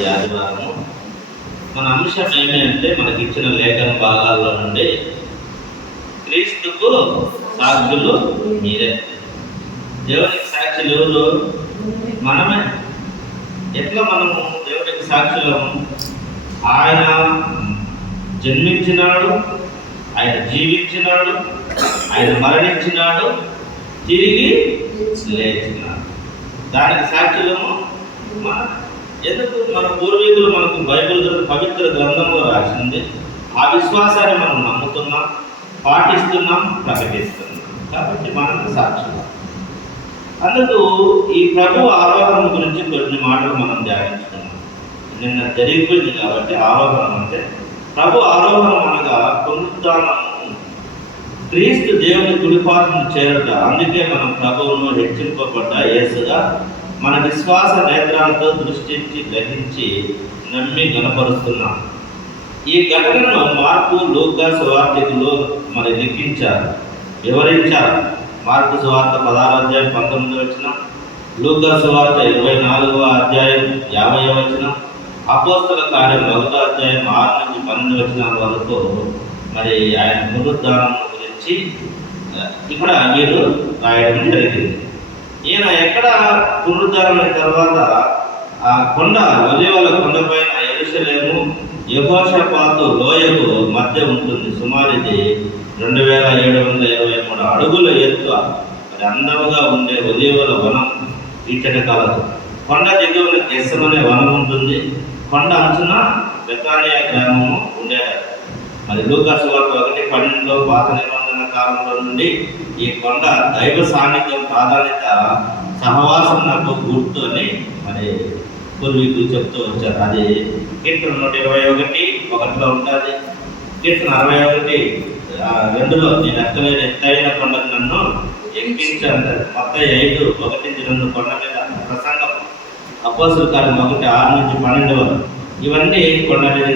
ఈ ఆదివారము మన అంశం ఏమి అంటే మనకి ఇచ్చిన లేఖన భాగాల్లో నుండి క్రీస్తుకు సాక్షులు మీరే. దేవునికి సాక్షులు ఎవరు? మనమే. ఎట్లా మనము దేవునికి సాక్షులము? ఆయన జన్మించినాడు, ఆయన జీవించినాడు, ఆయన మరణించినాడు, తిరిగి లేచినాడు. దానికి సాక్షులము మన. ఎందుకు? మన పూర్వీకులు మనకు బైబిల్ పవిత్ర గ్రంథంలో రాసింది. ఆ విశ్వాసాన్ని మనం నమ్ముతున్నాం, పాటిస్తున్నాం, ప్రకటిస్తున్నాం. కాబట్టి మనకు సాక్షులు. అందుకు ఈ ప్రభు ఆరోహణ గురించి కొన్ని మాటలు మనం ధ్యానించుకున్నాం. నిన్న జరిగిపోయింది కాబట్టి ఆరోహణం అంటే ప్రభు ఆరోహణం అనగా పునరుద్ధానము, క్రీస్తు దేవుని కుడిపాదం చేరుట. అందుకే మనం ప్రభువును హెచ్చింపబడ్డ యేసుగా మన విశ్వాస నేత్రాలతో దృష్టించి గ్రహించి నమ్మి గణపరుస్తున్నాం. ఈ ఘటనను మార్కు, లూకా సువార్తికులు లిఖించారు, వివరించారు. మార్కు సువార్త 16వ అధ్యాయం 19వ వచనం, లూకా సువార్త 24వ అధ్యాయం 50వ వచనం, అపోస్తల కార్యం 1వ అధ్యాయం 6 నుంచి 12 వచనాల వరకు ఆయన పునరుద్ధానం గురించి ఇక్కడ వీరు రాయడం జరిగింది. ఈయన ఎక్కడ పునరుద్ధారణ తర్వాత ఆ కొండ, ఒలీవల కొండపైన యెరూషలేము యెహోషాపాతు లోయకు మధ్య ఉంటుంది. సుమారు ఇది 2723 అడుగుల ఎత్తు అందముగా ఉండే ఒలీవల వనం ఇచ్చట కలదు. కొండ దిగువన గెస్సమనే వనం ఉంటుంది. కొండ అంచున బెతానియా గ్రామము ఉండేది. లూకా సువార్త 1:12లో పాత నిబంధన కాలంలో నుండి ఈ కొండ దైవ సాన్నిధ్యం ప్రాధాన్యత, సహవాసం నాకు గుర్తు అని పూర్వీకులు చెప్తూ వచ్చారు. అది కీర్తన 121:1లో ఉంటుంది. కీర్తన 61:2లో నేను ఎక్కలేని ఎత్తైన కొండకు నన్ను ఎక్కించాను. మత్తయి 5:1-2 కొండ మీద ప్రసంగం. అపోస్తల కార్యం 1:6 నుంచి 12 వరకు. ఇవన్నీ కొండ మీద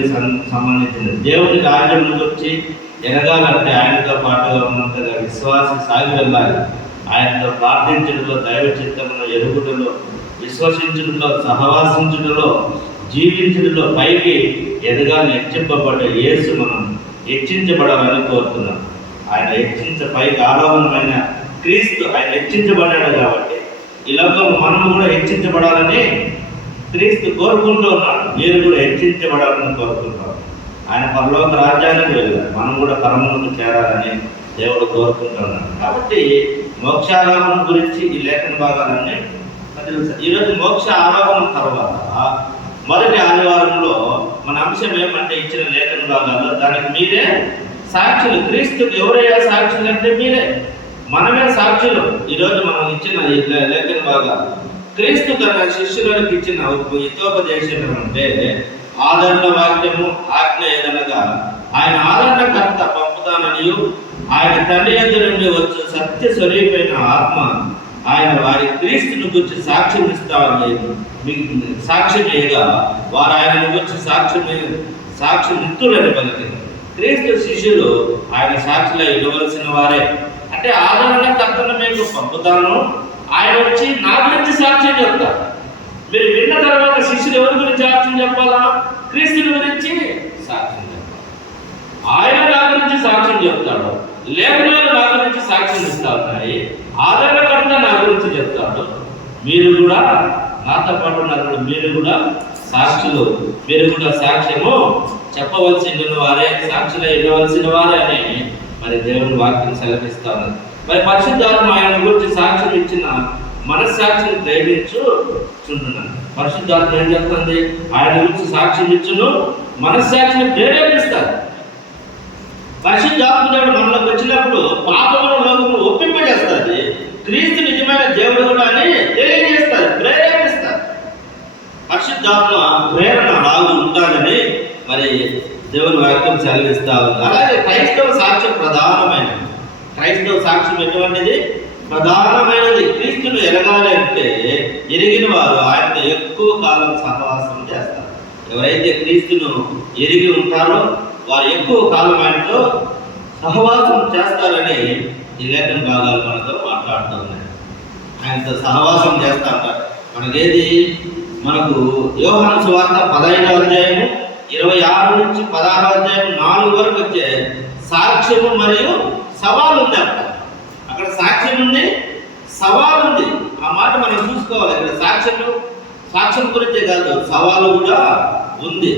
సంబంధించినది. దేవుని కార్యం గురించి ఎరగాలంటే ఆయనతో పాటుగా ఉన్నంతగా విశ్వాసి సాగి వెళ్ళాలి. ఆయనతో ప్రార్థించడంలో, దైవ చిత్తమును ఎరుగుటలో, విశ్వసించడంలో, సహవాసించడంలో, జీవించడంలో పైకి ఎదగాలని హెచ్చింపబడ్డ యేసు మనం హెచ్చించబడాలని కోరుతున్నాం. ఆయన పైకి ఆరోహణమైన క్రీస్తు ఆయన హెచ్చించబడ్డాడు కాబట్టి ఈ లోకంలో మనము కూడా హెచ్చించబడాలని క్రీస్తు కోరుకుంటూ ఉన్నాడు. మీరు కూడా హెచ్చించబడాలని కోరుకుంటాం. ఆయన పరలోక రాజ్యానికి వెళ్ళారు, మనం కూడా పరములకు చేరాలని దేవుడు కోరుకుంటున్నాడు. కాబట్టి మోక్ష ఆరోహణం గురించి ఈ లేఖన భాగాలన్నీ తెలుసు. ఈరోజు మోక్ష ఆరోహణం తర్వాత మొదటి ఆదివారంలో మన అంశం ఏమంటే ఇచ్చిన లేఖన భాగాల్లో దానికి మీరే సాక్షులు. క్రీస్తుకు ఎవరయ్యా సాక్షులు అంటే మీరే, మనమే సాక్షులు. ఈరోజు మనం ఇచ్చిన ఈ లేఖన భాగాలు క్రీస్తు తన శిష్యులకు ఇచ్చిన హితోపదేశం అంటే ఆదరణ వాక్యము, ఆజ్ఞ ఏదనగా ఆయన ఆదరణకర్త పంపుతాననియు ఆయన తండ్రి యొద్ద నుండి వచ్చే సత్య స్వరూపమైన ఆత్మ ఆయన వారి క్రీస్తుని గురించి సాక్ష్యం ఇస్తామని మీకు సాక్ష్యం చేయగా వారు ఆయనను గురించి సాక్ష్యం ఇస్తులని పలికింది. క్రీస్తు శిష్యులు ఆయన సాక్షులై ఇవ్వవలసిన వారే. అంటే ఆదరణకర్తను మీకు పంపుతాను, ఆయన వచ్చి నా గురించి సాక్ష్యం చెప్తారు. మీరు విన్న తర్వాత శిష్యులు ఎవరి గురించి సాక్ష్యం చెప్పాలా? క్రీస్తుని గురించి సాక్ష్యం చెప్పాలి. ఆయన నా గురించి సాక్ష్యం చెప్తాడు, లేఖనాలు నా గురించి సాక్ష్యం ఇస్తా ఉన్నాయి, ఆదరణకర్త నా గురించి చెప్తాడు. మీరు కూడా నాతో పాటు ఉన్నారు, మీరు కూడా సాక్షులు, మీరు కూడా సాక్ష్యము చెప్పవలసిన వారే, సాక్షులు ఇవ్వవలసిన వారే అని దేవుని వాక్యం సెలవిస్తాను. పరిశుద్ధాత్మ ఆయన గురించి సాక్ష్యం ఇచ్చిన మనస్సాక్షిని ప్రేమించుచుంటున్నాను. పరిశుద్ధాత్మ ఏం చెప్తుంది? ఆయన గురించి సాక్ష్యం ఇచ్చును, మనస్సాక్షిని ప్రేరేపిస్తారు. పరిశుద్ధాత్మ దేవుడు మనలోకి వచ్చినప్పుడు పాపమును, లోకమును ఒప్పింపజేస్తుంది. క్రీస్తు నిజమైన దేవుడు కూడా అని తెలియజేస్తారు, ప్రేరేపిస్తారు. పరిశుద్ధాత్మ ప్రేరణ లాగు ఉంటుందని దేవుని వాక్యం సెలవిస్తా ఉంది. అలాగే క్రైస్తవ సాక్ష్యం ప్రధానమైనది. క్రైస్తవ సాక్ష్యం ఎటువంటిది? ప్రధానమైనది. క్రీస్తును ఎరగాలి అంటే ఎరిగిన వారు ఆయనతో ఎక్కువ కాలం సహవాసం చేస్తారు. ఎవరైతే క్రీస్తును ఎరిగి ఉంటారో వారు ఎక్కువ కాలం ఆయనతో సహవాసం చేస్తారని ఈ లేఖన భాగాలు మనతో మాట్లాడుతూ ఉన్నాయి. ఆయనతో సహవాసం చేస్తా ఉంటారు. మనకేది మనకు యోహాను సువార్త 15వ అధ్యాయము 26 నుంచి 16వ అధ్యాయం 4 వరకు వచ్చే సాక్ష్యము మరియు సవాలు ఉంది. అక్కడ సాక్ష్యం ఉంది, సవాలు ఉంది. ఆ మాట మనం చూసుకోవాలి. ఇక్కడ సాక్ష్యం గురించే కాదు, సవాలు కూడా ఉంది.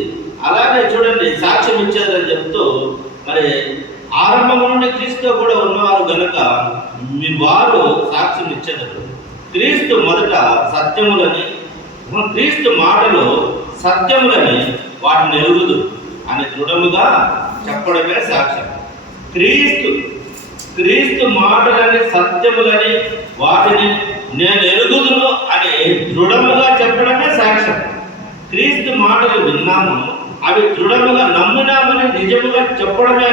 అలాగే చూడండి, సాక్ష్యం ఇచ్చేదని చెప్తూ మరి ఆరంభం నుండి క్రీస్తు కూడా ఉన్నవారు కనుక మీ వారు సాక్ష్యం ఇచ్చేదారు. క్రీస్తు మొదట సత్యములని, క్రీస్తు మాటలు సత్యములని వాటిని ఎరుగుదు అని దృఢముగా చెప్పడమే సాక్ష్యం. క్రీస్తు మాటలని సత్యములని వాటిని నేను ఎరుగుదును అని దృఢముగా చెప్పడమే సాక్ష్యం. క్రీస్తు మాటలు విన్నాము, అవి దృఢముగా నమ్మునామని నిజముగా చెప్పడమే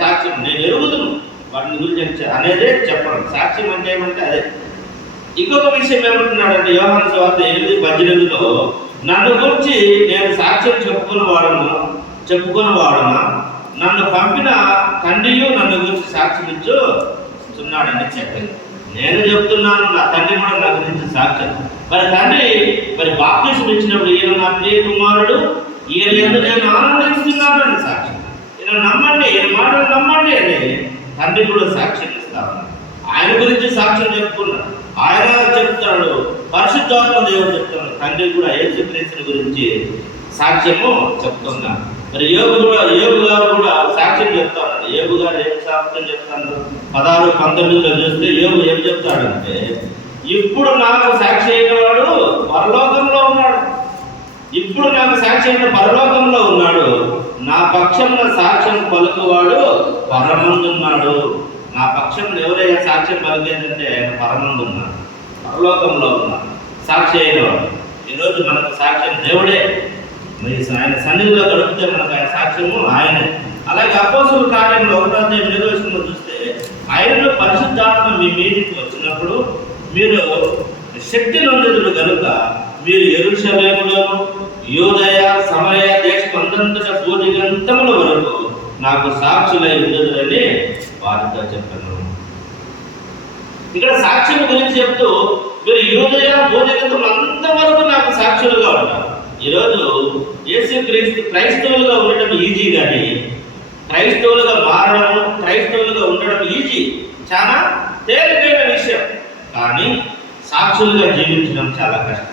సాక్ష్యం. నేను ఎరుగుదును వాటిని గురించి అనేదే చెప్పడం. సాక్ష్యం అంటే ఏమంటే అదే. ఇంకొక విషయం ఏమంటున్నాడంటే యోహాను సువార్త 8:18లో, నన్ను గురించి నేను సాక్ష్యం చెప్పుకున్న వాడున నన్ను పంపిన తండ్రియు నన్ను గురించి సాక్ష్యం ఇచ్చున్నాడని చెప్పింది. నేను చెప్తున్నాను, నా తండ్రి కూడా నా గురించి సాక్ష్యం. మరి తండ్రి బాప్తిసం ఇచ్చినప్పుడు ఈయన నా ప్రియ కుమారుడు, ఈయన యందు నేను ఆనందిస్తున్నాను అని సాక్ష్యం. ఈయన నమ్మండి, ఈయన మాటలు నమ్మండి అని తండ్రి కూడా సాక్ష్యం ఇస్తాను. ఆయన గురించి సాక్ష్యం చెప్పుకున్నాడు, ఆయన చెప్తాడు, పరిశుద్ధాత్మ దేవుడు చెప్తాడు. తండ్రి కూడా యేసుక్రీస్తు గురించి సాక్ష్యము చెప్తున్నాడు. మరి యోగు గారు కూడా సాక్ష్యం చెప్తాడు. యోగు గారు ఏం సాక్ష్యం చెప్తాడు? 16-19లో చూస్తే యోగు ఏం చెప్తాడంటే, ఇప్పుడు నాకు సాక్షి అయిన వాడు పరలోకంలో ఉన్నాడు. ఇప్పుడు నాకు సాక్షి అయిన పరలోకంలో ఉన్నాడు. నా పక్షంలో సాక్ష్యం పలుకువాడు పరమందున్నాడు. నా పక్షంలో ఎవరైనా సాక్ష్యం పలికేదంటే ఆయన పరమందున్నాడు, పరలోకంలో ఉన్నాడు, సాక్షి అయినవాడు. ఈరోజు మనకు సాక్ష్యం దేవుడే. మరి ఆయన సన్నిధిలో గడిపితే మనకు ఆయన సాక్ష్యము ఆయనే. అలాగే అపోస్తుల కార్యంలో 1వ అధ్యాయం 7వ వచనంలో చూస్తే, ఆయనలో పరిశుద్ధాత్మ మీ మీదికి వచ్చినప్పుడు మీరు శక్తి నొందుదురు కనుక మీరు యెరూషలేములోను యూదయ సమరయ దేశమంతటా భూదిగంతముల వరకు నాకు సాక్షులై ఉండుదురని వారితో చెప్పాను. ఇక్కడ సాక్ష్యం గురించి చెప్తూ మీరు యూదయ భూదిగంతములు అంతవరకు నాకు సాక్షులుగా ఉంటారు. ఈరోజు యేసుక్రీస్తు క్రైస్తవులుగా ఉండడం ఈజీ, కానీ క్రైస్తవులుగా మారడము, క్రైస్తవులుగా ఉండడం ఈజీ, చాలా తేలికైన విషయం. కానీ సాక్షులుగా జీవించడం చాలా కష్టం.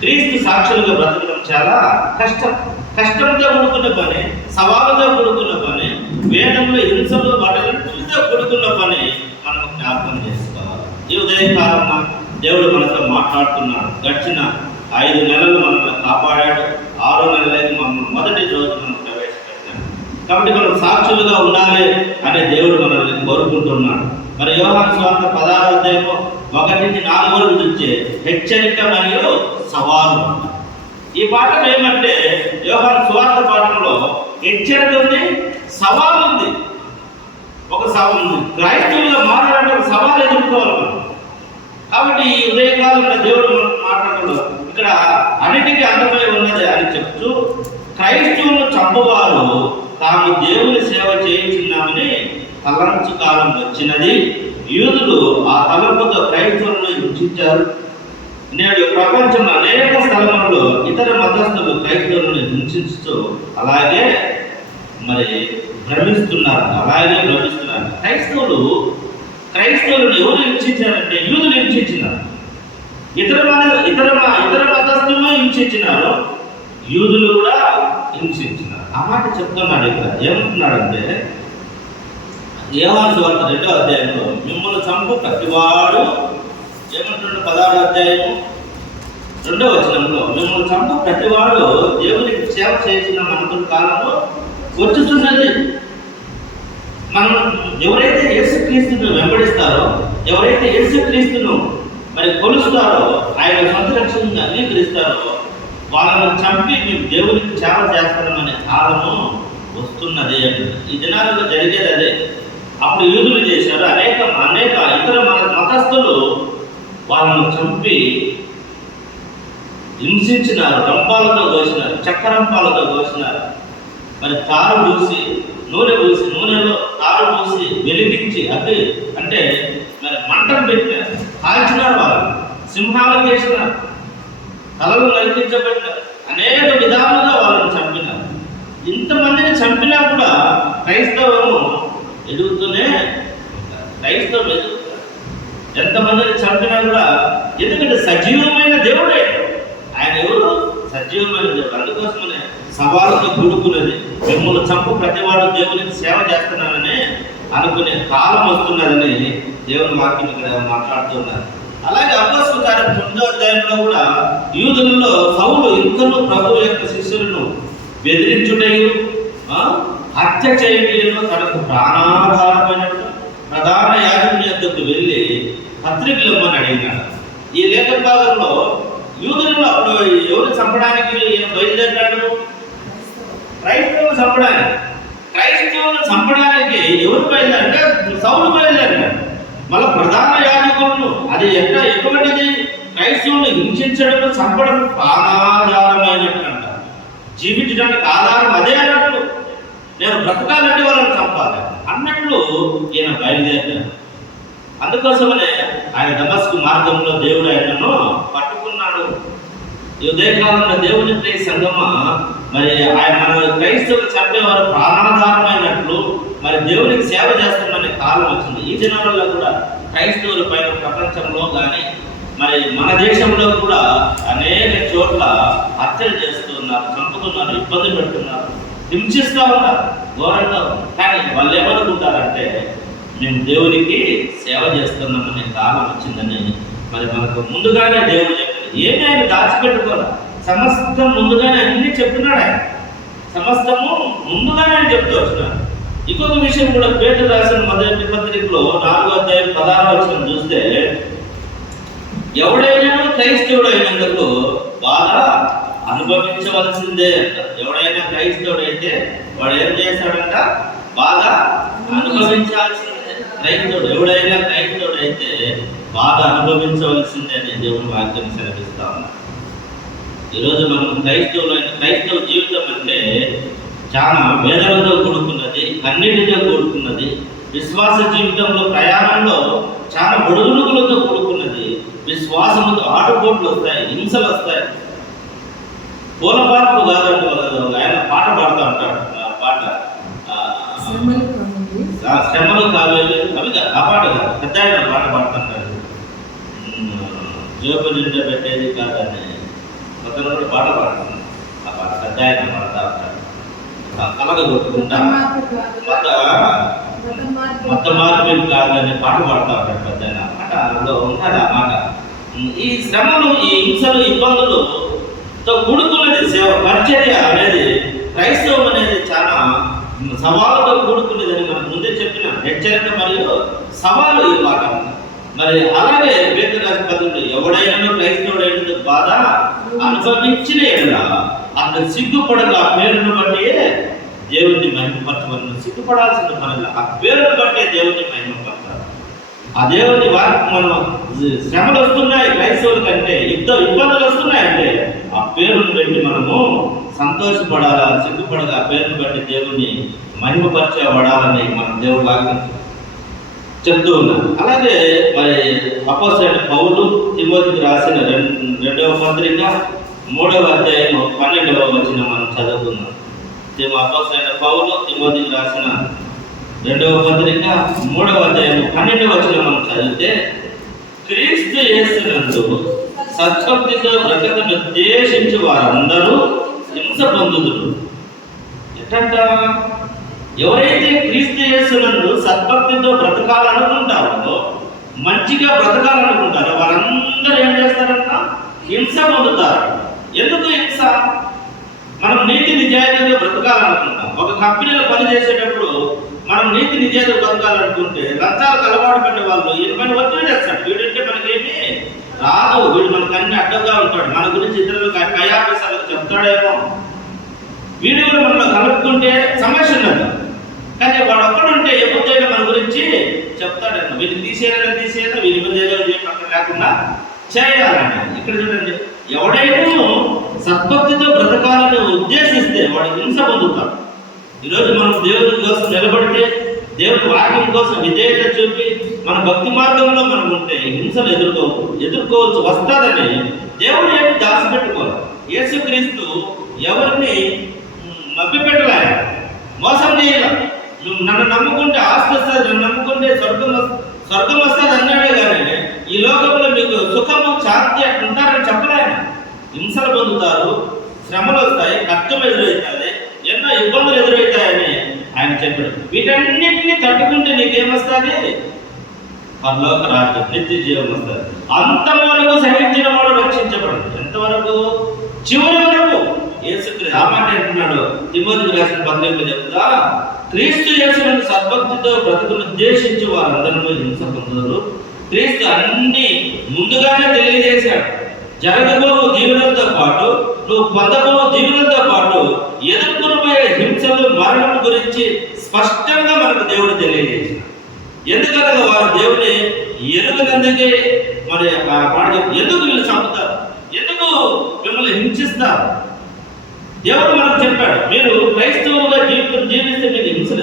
క్రీస్తు సాక్షులుగా బ్రతకడం చాలా కష్టం. కష్టంతో కూడుకున్న పని, సవాలుతో కూడుకున్న పని, వేదంలో హింసలో వాటితో కూడుకున్న పని మనం జ్ఞాపకం చేసుకోవాలి. ఈ ఉదయకాలంలో దేవుడు మనతో మాట్లాడుతున్నాడు. గడిచిన 5 నెలలు మనల్ని కాపాడాడు. 6వ నెలలకి మనం మొదటి రోజు మనం ప్రవేశపెట్టాడు. కాబట్టి మనం సాక్షులుగా ఉండాలి అనే దేవుడు మనల్ని కోరుకుంటున్నాడు. మరి యోహాను సువార్త 16వ అధ్యాయము 1-4 వరకు చూస్తే హెచ్చరిక మరియు సవాలు. ఈ పాఠం ఏమంటే యోహాను సువార్త పాఠంలో హెచ్చరిక ఉంది, సవాలు ఉంది. ఒక సవాలు ఉంది, క్రైస్తవులుగా మారాలంటే ఒక సవాలు ఎదుర్కోవాలి మనం. కాబట్టి ఈ ఉదయకాలంలో దేవుడు మాట్లాడుతున్నాడు. ఇక్కడ అన్నిటికీ అందమై ఉన్నది అని చెప్తూ, క్రైస్తవులను చంపవారు తాము దేవుని సేవ చేయించున్నామని తలంచు కాలం వచ్చినది. యూదులు ఆ తలంపుతో క్రైస్తవులను హింసించారు. నేడు ప్రపంచంలో అనేక స్థలములలో ఇతర మతస్థులు క్రైస్తవులను హింసిస్తూ అలాగే భ్రమిస్తున్నారు. క్రైస్తవులను ఎవరు హింసించారంటే యూదులు హింసించినారు. ఇతర మతస్థులను హింసించినారు, యూదులు కూడా హింసించినారు. ఆ మాట చెప్తున్నాడు. ఇక్కడ ఏమంటున్నాడంటే యోహాను సువార్త 2వ అధ్యాయంలో, మిమ్మల్ని చంపు ప్రతివాడు ఏమంటున్నాడు? 16వ అధ్యాయము 2వ వచనంలో, మిమ్మల్ని చంపు ప్రతివాడు దేవునికి సేవ చేసిన మనకున్న కాలంలో వచ్చుతున్నది. మనం ఎవరైతే యేసుక్రీస్తును వెంబడిస్తారో, ఎవరైతే యేసుక్రీస్తును కొలుస్తారో, ఆయన సొంత రక్షణగా అంగీకరిస్తారో, వాళ్ళను చంపి మేము దేవునికి సేవ చేస్తామనే కాలము వస్తున్నది. ఈ దినాలలో జరిగేది అదే. అప్పుడు యూదులు చేశారు, అనేక ఇతర మతస్థులు వాళ్ళను చంపి హింసించినారు, రంపాలతో కోసినారు, చక్కరంపాలతో కోసినారు. తారు పూసి నూనెలో తారు పూసి వెలిగించి మంటలు పెట్టినారు, కాల్చినారు, వాళ్ళు సింహాలకు వేసినారు. తలలు నరికించబడినారు. అనేక విధాలుగా వాళ్ళని చంపినారు. ఇంతమందిని చంపినా కూడా క్రైస్తవము ఎదుగుతూనే ఉంటారు. క్రైస్తవం ఎదుగుతారు. ఎంతమందిని చంపినా కూడా, ఎందుకంటే సజీవమైన దేవుడే ఆయన. ఎవరు? సజీవమైన దేవుడు. అందుకోసమనే సవాలుతో కూడుకున్నది. మిమ్మల్ని చంపు ప్రతివాడు దేవునికి సేవ చేస్తున్నారని అనుకునే కాలం వస్తున్నదని దేవుని వాక్యం ఇక్కడ మాట్లాడుతున్నారు. అలాగే అపోస్తలుల కార్యం 9వ అధ్యాయంలో కూడా యూదులలో సౌలు ఇంకనూ ప్రభువు యొక్క శిష్యులను బెదిరించుటయు, హత్య చేయటంలో తనకు ప్రాణాధారమైనట్టు ప్రధాన యాజకుని యొద్దకు వెళ్ళి పత్రికలు ఇమ్మని అడిగినాడు. ఈ లేఖ భాగంలో యూదులను అప్పుడు ఎవరు చంపడానికి ఈయన బయలుదేరాడు? క్రైస్తవులను చంపడానికి. క్రైస్తవులను చంపడానికి ఎవరు బయలుదేరంటే సౌలు బయలుదేరాడు. మళ్ళీ ప్రధాన యాజకులను, అది ఎటువంటిది? క్రైస్తవులను హింసించడం, చంపడం ప్రాణాధారమైనట్టు అంట. జీవించడానికి ఆధారం అదే అన్నట్లు. నేను బ్రతకాలంటే వాళ్ళని చంపాలి అన్నట్లు ఈయన బయలుదేరాడు. అందుకోసమనే ఆయన దమస్కు మార్గంలో దేవుడు ఆయనను పట్టుకున్నాడు. ఈ ఉదయకాలంలో దేవుని సంగమ, మరి ఆయన మన క్రైస్తవులు చంపేవారు ప్రాణాధారమైనట్లు మరి దేవునికి సేవ చేస్తామనే కాలం వచ్చింది. ఈ దినాలలో కూడా క్రైస్తవుల పైన ప్రపంచంలో కానీ మరి మన దేశంలో కూడా అనేక చోట్ల హత్యలు చేస్తున్నారు, చంపుతున్నారు, ఇబ్బంది పెడుతున్నారు, హింసిస్తూ ఉన్నారు ఘోరంగా. కానీ వాళ్ళు ఏమనుకుంటారంటే మేము దేవునికి సేవ చేస్తున్నామనే కాలం వచ్చిందని మరి మనకు ముందుగానే దేవుడు చెప్పాడు. ఏమి ఆయన దాచిపెట్టుకోవాలి, సమస్తం ముందుగానే అన్ని చెప్తున్నాడు ఆయన. సమస్తము ముందుగానే ఆయన చెప్తూ వచ్చినాడు. ఇంకొక విషయం కూడా పేతురు రాసిన మొదటి పత్రికలో 4వ అధ్యాయం 16వ వచనం చూస్తే, ఎవడైనా క్రైస్తవుడు అయినందుకు బాధ అనుభవించవలసిందే అంట. ఎవడైనా క్రైస్తవుడు అయితే వాడు ఏం చేస్తాడంట? బాధ అనుభవించాల్సిందే. క్రైస్తవుడు ఎవడైనా క్రైస్తవుడు అయితే బాధ అనుభవించవలసిందే అని దేవుని వాక్యం సెలవిస్తా ఉన్నాడు. ఈరోజు మనం క్రైస్తవ జీవితం అంటే చాలా వేదనతో కూడుకున్నది, కన్నీటితో కూడుకున్నది. విశ్వాస జీవితంలో ప్రయాణంలో చాలా ఒడుగుడుగులతో కూడుకున్నది. విశ్వాసంతో ఆటుపోట్లు వస్తాయి, హింసలు వస్తాయి. పూలపార్పు కాదంటే ఆయన పాట పాడుతూ ఉంటాడు. ఆ పాట శ్రమలు కావేవి అవి ఆ పాట కాదు, పెద్ద ఆయన పాట పాడుతుంటాడు. జోబు నిండా పెట్టేది కాదని ఒకరు కూడా పాట పాడుతున్నాడు. ఆ పాట పెద్ద ఆయన పాడుతూ ఉంటాడు. కలగ కొట్టుకుంటా మొత్త మార్పులు కాదని పాట పాడుతూ ఉంటాడు పెద్ద ఆయన. మాట అందులో ఉంటుంది ఆ మాట. ఈ శ్రమలు, ఈ హింసలు, ఇబ్బందులతో కూడుకున్నది సేవ పరిచర్య అనేది. క్రైస్తవం అనేది చాలా సవాలుతో కూడుకునేదని మనం ముందే చెప్పిన హెచ్చరిక మరియు సవాలు ఈ పాట. మరి అలాగే పేతురు రాసిన పత్రికలో ఎవడైనా క్రైస్తవుడైన బాధ అనుభవించిన అతను సిగ్గుపడక ఆ పేరును బట్టి దేవుడిని మహిమపరచవలను. సిగ్గుపడాల్సిన పనులు ఆ పేరును బట్టే దేవుడిని మహిమపరచాలి. ఆ దేవుని వారికి మనం శ్రమలు వస్తున్నాయి క్రైస్తవుల కంటే, ఇబ్బందులు వస్తున్నాయంటే ఆ పేరును బట్టి మనము సంతోషపడాలా, సిగ్గుపడగా ఆ పేరును బట్టి దేవుణ్ణి మహిమపరచబడాలని మనం దేవుడు వాక్యం చెప్తూ ఉన్నాం. అలాగే మరి అపోస్తలుడైన పౌలు తిమోతికి రాసిన 2వ పత్రిక 3వ అధ్యాయం 12వ వచనం మనం చదువుతున్నాం. అపోస్తలుడైన పౌలు తిమోతికి రాసిన 2వ పత్రిక 3వ అధ్యాయం 12వ వచనం మనం చదివితే, క్రీస్తు యేసునందు సత్భక్తితో బ్రతకను ఉద్దేశించి వారందరూ హింస పొందుదురు. ఎట్టంట? ఎవరైతే క్రీస్తు యేసునందు సద్భక్తితో బ్రతకాలనుకుంటారో, మంచిగా బ్రతకాలనుకుంటారో వారందరూ ఏం చేస్తారంట? హింస పొందుతారు. ఎందుకు హింస? మనం నీతి నిజాయితీగా బ్రతకాలనుకుంటాం. ఒక కంపెనీలో పనిచేసేటప్పుడు మనం నీతి నిజాయితీ బ్రతకాలనుకుంటే లంచాలకు అలవాటు పడే వాళ్ళు ఈ పని ఒత్తిడి చేస్తాడు. వీడంటే మనకేమి రాదు, వీడు మనకు అన్ని అడ్డంగా ఉంటాడు, మన గురించి ఇతరులకు కయాపేసాలకు చెప్తాడేమో, వీడు కూడా మనలో కలుపుకుంటే సమస్య ఉండదు. కానీ వాడు ఒక్కడుంటే ఎప్పుడైనా మన గురించి చెప్తాడన్న, వీడిని తీసేయాలని వీరి మీద పక్కన లేకుండా చేయాలని. ఇక్కడ చూడండి, ఎవడైనా సద్భక్తితో బ్రతకాలని ఉద్దేశిస్తే వాడు హింస పొందుతాడు. ఈరోజు మనం దేవుని కోసం నిలబడితే, దేవుని వాక్యం కోసం విధేయత చూపి మన భక్తి మార్గంలో మనం ఉంటే హింసలు ఎదుర్కోవచ్చు వస్తుందని దేవుడు ఏమి దాచిపెట్టుకోవాలి. యేసుక్రీస్తు ఎవరిని మభ్యపెట్టలే, మోసం చేయాల. నువ్వు నన్ను నమ్ముకుంటే ఆస్తి వస్తుంది, నన్ను నమ్ముకుంటే స్వర్గం వస్తుంది అన్నాడే కానీ ఈ లోకంలో మీకు సుఖము శాంతి అట్లా ఉంటారని చెప్పలేను. హింసలు పొందుతారు, శ్రమలు వస్తాయి, కష్టం ఎదురవుతుంది, ఎన్నో ఇబ్బందులు ఎదురవుతాయని ఆయన చెప్పాడు. వీటన్నిటిని తట్టుకుంటే నీకేమొస్తుంది? పరలోక రాజ్యం, నిత్య జీవం వస్తుంది. అంతవరకు సహించిన వాడు రక్షించబడు. ఎంతవరకు? చివరి వరకు. యేసుక్రీస్తు ఆ మాట అంటున్నాడు తిమోతికి రాసిన పత్రికలో చెప్తా, క్రీస్తు యేసునందు సద్భక్తితో బ్రతుకును ఉద్దేశించి వారందరూ హింస పొందుతారు. క్రీస్తు అన్ని ముందుగానే తెలియజేశాడు. జరగబోవు దీవెనలతో పాటు నువ్వు పొందబోవు దీవెనలతో పాటు ఎదుర్కొనబోయే హింసలు, మరణం గురించి స్పష్టంగా మనకు దేవుడు తెలియజేశాడు. ఎందుకనగా వారు దేవుని ఎరుగనందుకే మరి ఎందుకు వీళ్ళు చంపుతారు, ఎందుకు మిమ్మల్ని హింసిస్తారు? దేవుడు మనకు చెప్పాడు, మీరు క్రైస్తవులుగా జీవిస్తే మీరు హింసలు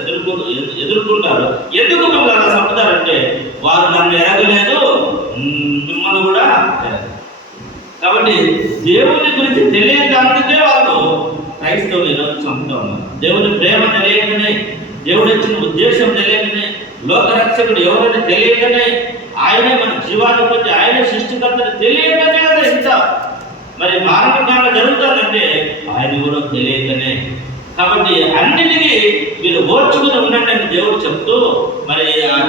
ఎదుర్కొంటారు. ఎందుకు మిమ్మల్ని అలా చంపుతారంటే వారు నన్ను ఎరగలేదు, మిమ్మల్ని కూడా. కాబట్టి దేవుని గురించి తెలియడానికే వాళ్ళు క్రైస్తవులు ఈరోజు చంపుతా ఉన్నారు. దేవుని ప్రేమ తెలియకనే, దేవుడు ఇచ్చిన ఉద్దేశం తెలియకనే, లోకరక్షకుడు ఎవరైనా తెలియకనే, ఆయనే మన జీవాన్ని పొంది ఆయనే సృష్టికర్తని తెలియకనే కదా హింస. మరి మానవకాండ జరుగుతుందంటే ఆయన కూడా తెలియకనే. కాబట్టి అన్నిటికీ మీరు ఓర్చుకుని ఉండండి అని దేవుడు చెప్తూ మరి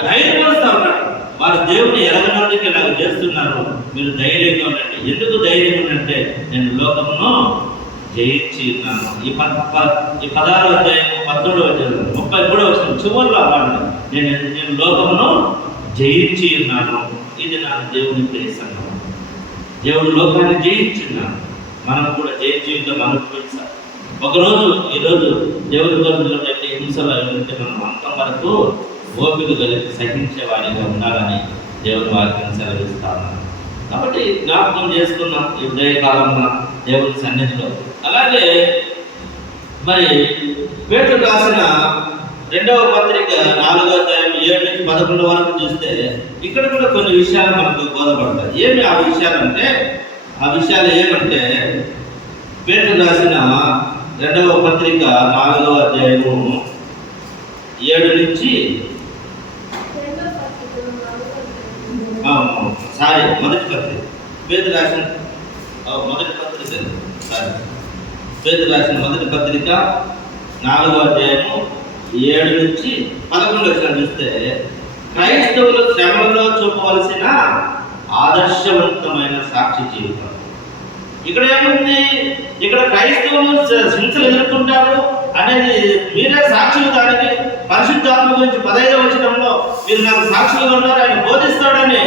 ధైర్యపరుస్తూ ఉన్నాడు. వారు దేవుని ఎరగనందుకు ఇలాగ చేస్తున్నారు, మీరు ధైర్యంగా ఉండండి. ఎందుకు ధైర్యంగా ఉండంటే నేను లోకమును జయించి ఉన్నాను. ఈ 16వ అధ్యాయం 17వ అధ్యాయం 33వ వచనం చివరిలో అన్నాడు, నేను లోకమును జయించి ఉన్నాను. ఇది నా దేవుని ప్రేసంగం. దేవుడు లోకాన్ని జయించున్నాడు, మనం కూడా జయించి మనకు తెలుసా. ఈరోజు దేవుడి కొరకు హింసలు అంటే మనం అంతం వరకు ఓపిక కలిసి సహించే వారిగా ఉండాలని దేవుని వాక్యం సెలవిస్తా ఉన్నాను. కాబట్టి జ్ఞాపకం చేసుకున్నాం ఈ ఉదయకాలంలో దేవుని సన్నిధిలో. అలాగే మరి పేతురు రాసిన 2వ పత్రిక 4వ అధ్యాయం 7 నుంచి 11 వరకు చూస్తే ఇక్కడ కూడా కొన్ని విషయాలు మనకు బోధపడతాయి. ఏమి ఆ విషయాలు ఏమంటే పేతురు రాసిన 2వ పత్రిక 4వ అధ్యాయము 7 నుంచి మొదటి పత్రిక పేతురు రాసిన మొదటి పత్రిక 4వ అధ్యాయము 7 నుంచి 11 చూస్తే క్రైస్తవులు శ్రమలో చూపవలసిన ఆదర్శవంతమైన సాక్షి జీవితం. ఇక్కడ ఏముంది? ఇక్కడ క్రైస్తవులు హింసలు ఎదుర్కొంటారు అనేది మీరే సాక్షులు. దానికి పరిశుద్ధాత్మ గురించి 15వ వచనంలో మీరు నాకు సాక్షులుగా ఉన్నారు ఆయన బోధిస్తాడని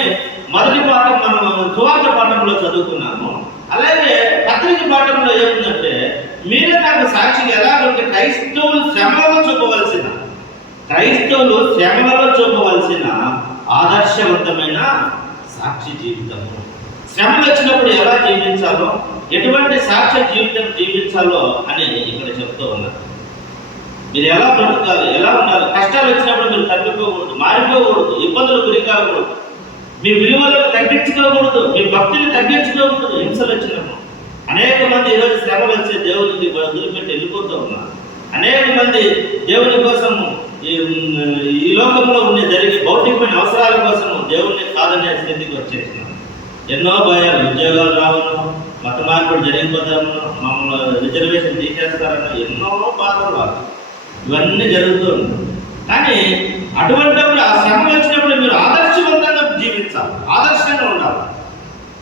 మొదటి పాఠం మనం సువార్త పాఠంలో చదువుకున్నాము. అలాగే పత్రిక పాఠంలో ఏముందంటే మీరే నాకు సాక్షిగా ఎలాగంటే క్రైస్తవులు శ్రమలో చూపవలసిన ఆదర్శవంతమైన సాక్షి జీవితము. శ్రమలు వచ్చినప్పుడు ఎలా జీవించాలో, ఎటువంటి సాక్ష్య జీవితం జీవించాలో అని ఇక్కడ చెప్తూ ఉన్నారు. మీరు ఎలా బ్రతకాలి, ఎలా ఉండాలి. కష్టాలు వచ్చినప్పుడు మీరు తగ్గిపోకూడదు, మారిపోకూడదు, ఇబ్బందులు గురి కాకూడదు, మీ విలువలను తగ్గించుకోకూడదు, మీ భక్తిని తగ్గించుకోకూడదు. హింసలు వచ్చినప్పుడు అనేక మంది ఈరోజు శ్రమలు వచ్చే దేవునికి వదిలిపెట్టి వెళ్ళిపోతూ ఉన్నారు. అనేక మంది దేవుని కోసం ఈ లోకంలో ఉండే జరిగే భౌతికమైన అవసరాల కోసం దేవుణ్ణి కాదనే స్థితికి వచ్చేసినాం. ఎన్నో భయాలు, ఉద్యోగాలు రావను, మత మార్పుడు జరిగిపోతాము, మమ్మల్ని రిజర్వేషన్ తీసేస్తారన్న ఎన్నో బాధలు వాళ్ళు ఇవన్నీ జరుగుతూ ఉంటాయి. కానీ అటువంటిప్పుడు ఆ శ్రమ వచ్చినప్పుడు మీరు ఆదర్శవంతంగా జీవించాలి, ఆదర్శంగా ఉండాలి.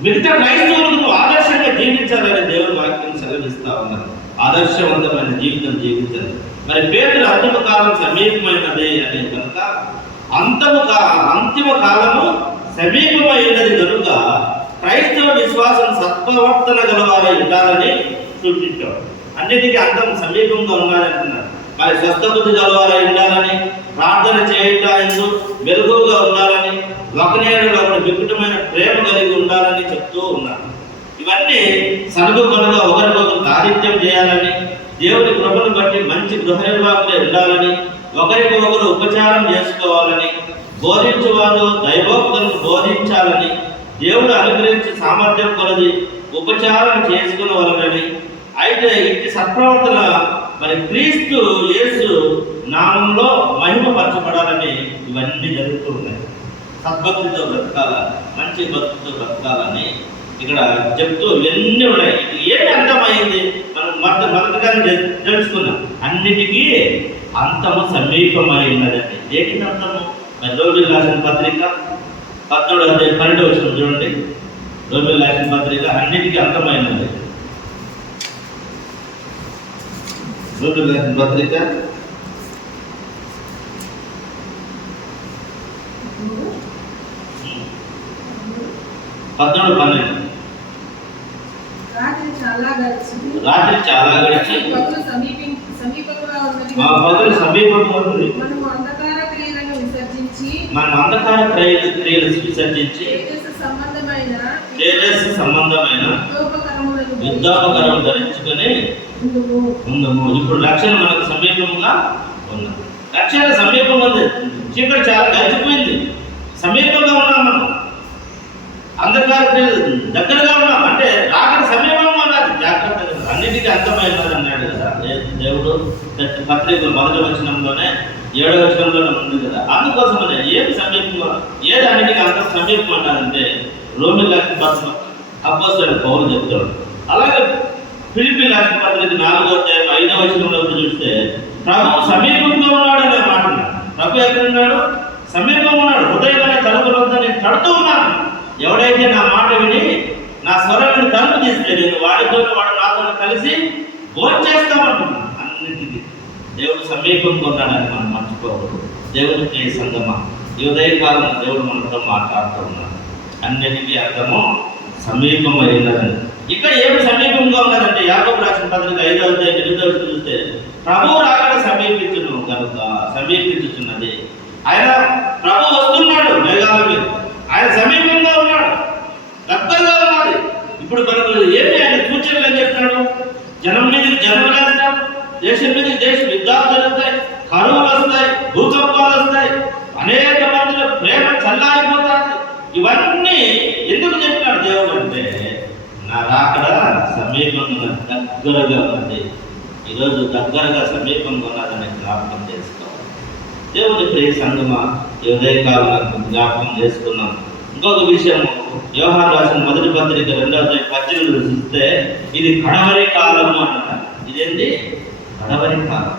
మిగతా క్రైస్తవులకు ఆదర్శంగా జీవించాలని దేవుని వాక్యం సెలవిస్తా ఉన్నారు. ఆదర్శవంతమైన జీవితం జీవించాలి. మరి పేతురు అంతిమ కాలం సమీపమైనది అని కనుక అంతిమ కాలము సమీపమైనది కనుక క్రైస్తవ విశ్వాసం సత్ప్రవర్తన గలవారై ఉండాలని సూచించాడు. అన్నిటికీ అంతం సమీపంగా ఉండాలంటున్నారు. మరి స్వస్థబుద్ధి గలవారై ఉండాలని, ప్రార్థన చేయటానికి మెరుగుగా ఉండాలని, ఒకనేడులో వికృతమైన ప్రేమ కలిగి ఉండాలని చెప్తూ ఉన్నారు. ఇవన్నీ సనుగుకొనగా ఒకరికొకరు ఆతిథ్యం చేయాలని, దేవుని కృపను బట్టి మంచి గృహ నిర్వాహకులే ఉండాలని, ఒకరికి ఒకరు ఉపచారం చేసుకోవాలని, బోధించేవారు దైవోక్తులను బోధించాలని, దేవుడు అనుగ్రహించి సామర్థ్యం కొలది ఉపచారం చేసుకునవలనని. అయితే ఇట్టి సత్ప్రవర్తన మరి క్రీస్తు యేసు నామంలో మహిమపరచబడాలని ఇవన్నీ జరుగుతూ ఉన్నాయి. సద్భక్తితో బ్రతకాలని, మంచి భక్తితో బ్రతకాలని ఇక్కడ చెప్తూ ఇవన్నీ ఉన్నాయి. ఏమి అంతమైంది మనం మొదటిగా తెలుసుకున్నాం. అన్నిటికీ అంతము సమీపమై ఉన్నదండి. దేనికి అంతము? మరి రోమిలకు రాసిన పత్రిక 12 చూడండి. రోమిలకు రాసిన పత్రిక అన్నిటికీ అంతమైనది. రోమిలకు రాసిన పత్రిక 12:12. రాత్రి చాలా గడిచి పగలు సమీపంగా ఉన్నది. మనం అంధకార క్రియలను విసర్జించి తేజస్సు సంబంధమైన యుద్ధోపకరములు ధరించుకొని ఉందము. ఇప్పుడు రక్షణ మనకు సమీపంగా ఉన్నది. రక్షణ సమీపంగా ఉంది. చీకటి చాలా గడిచిపోయింది. సమీపంగా ఉన్నాం మనం. అంధకార దగ్గరగా ఉన్నాం అంటే రాకడ సమీపంగా ఉన్నది. జాగ్రత్తగా అన్నిటికీ అంతమైనది అన్నాడు కదా దేవుడు పత్రిక 1వ వచనంలోనే 7వ వచనంలోనే ఉంది కదా. అందుకోసమనే ఏది సమీపంగా, ఏది అన్నిటికీ అంత సమీపం అన్నారంటే రోమిలకు రాసిన పత్రిక అపోస్తలుడైన పౌలు చెప్తాడు. అలాగే ఫిలిప్పీయులకు రాసిన పత్రిక 4వ అధ్యాయం 5వ వచనంలో చూస్తే ప్రభు సమీపంగా ఉన్నాడు అనే మాట. ప్రభు ఎక్కడ ఉన్నాడు? సమీపంగా ఉన్నాడు. హృదయం అనే తలుపు వద్దని తడుతూ ఉన్నాను. ఎవడైతే నా మాట విని నా స్వరాన్ని తలుపు తీస్తే నేను వాడితో వాడు నాతో కలిసి భోజనం చేస్తామంటున్నాను. అన్నింటికి దేవుడు సమీపంగా ఉన్నాడని మనం మర్చిపోకూడదు. దేవుడికి సంగమా ఈ ఉదయకాలం దేవుడు మనతో మాట్లాడుతూ ఉన్నాడు. అన్నిటికీ అర్థము సమీపమైనదని. ఇక ఏమి సమీపంగా ఉన్నదంటే యాకోబు రాసిన పత్రిక 5వ అధ్యాయం 8వ వచనం చూస్తే ప్రభువు రాకడ సమీపించును కనుక సమీపించుచున్నది. ఆయన ప్రభు వస్తున్నాడు మేఘాల మీద. ఆయన సమీపంగా ఉన్నాడు, దగ్గరగా ఉన్నది. ఇప్పుడు మనకు ఏమి ఆయన సూచనలు అని చెప్తున్నాడు? జనం మీదకి జనం వేస్తాడు, దేశం మీదకి దేశం యుద్ధాలు జరుగుతాయి, కరువులు వస్తాయి, భూకంపాలు వస్తాయి, అనేక మందిలో ప్రేమ చల్లారిపోతాయి. ఇవన్నీ ఎందుకు చెప్పినాడు దేవుడు అంటే నా రాకడ సమీపంగా దగ్గరగా ఉన్నది. ఈరోజు దగ్గరగా సమీపంగా ఉన్నదని జ్ఞాపకం చేసుకోవాలి. దేవుని ప్రియ సంగమా ఈ ఉదయకాలం జ్ఞాపకం చేసుకున్నాం. ఇంకొక విషయం యోహాను రాసిన 1వ పత్రిక 2వ అధ్యాయం 18 చూస్తే ఇది కడవరి కాలము అంటారు. ఇదేంటి? కడవరి కాలం.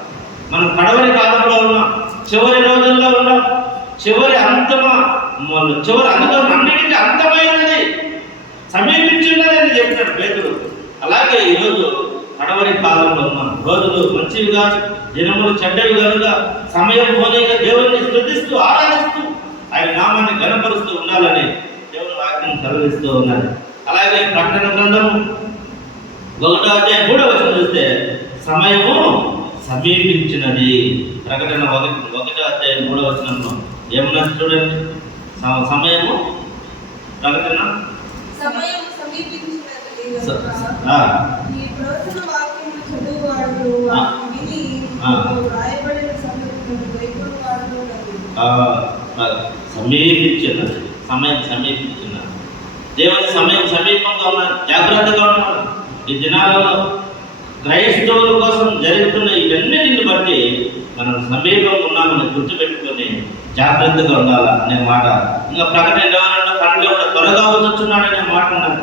మనం కడవరి కాలంలో ఉన్నాం, చివరి రోజుల్లో ఉన్నాం. చివరి అంతం అన్నిటికీ అంతమైనది సమీపించున్నది అని చెప్తాడు పేతురు. అలాగే ఈరోజు కడవరి కాలంలో ఉన్నాం. రోజులు మంచివిగా, దినములు చెడ్డవి కనుక సమయం పోనీగా దేవుడిని స్తుతిస్తూ ఆరాధిస్తూ ఆయన నామాన్ని ఘనపరుస్తూ ఉండాలని దేవుని వాక్యం సెలవిస్తూ ఉన్నది. అలాగే ప్రకటన గ్రంథము 1వ అధ్యాయం 3వ వచనం చూస్తే సమయము సమీపించినది. ప్రకటన 1వ అధ్యాయం 3వ వచనంలో ఏమన్నది చూడండి. సమయము ప్రకటన సమీపించినది. సమయం సమీపించినది. దేవుని సమయం సమీపంగా ఉన్నది. జాగ్రత్తగా ఉన్నాడు. ఈ దినాలలో క్రైస్తవుల కోసం జరుగుతున్న ఇవన్నిటిని బట్టి మనం సమీపంగా ఉన్నామని గుర్తుపెట్టుకొని జాగ్రత్తగా ఉండాలా అనే మాట. ఇంకా ప్రకటన 22:12 కూడా త్వరగా వచ్చుచున్నాడనే మాట ఉన్నది.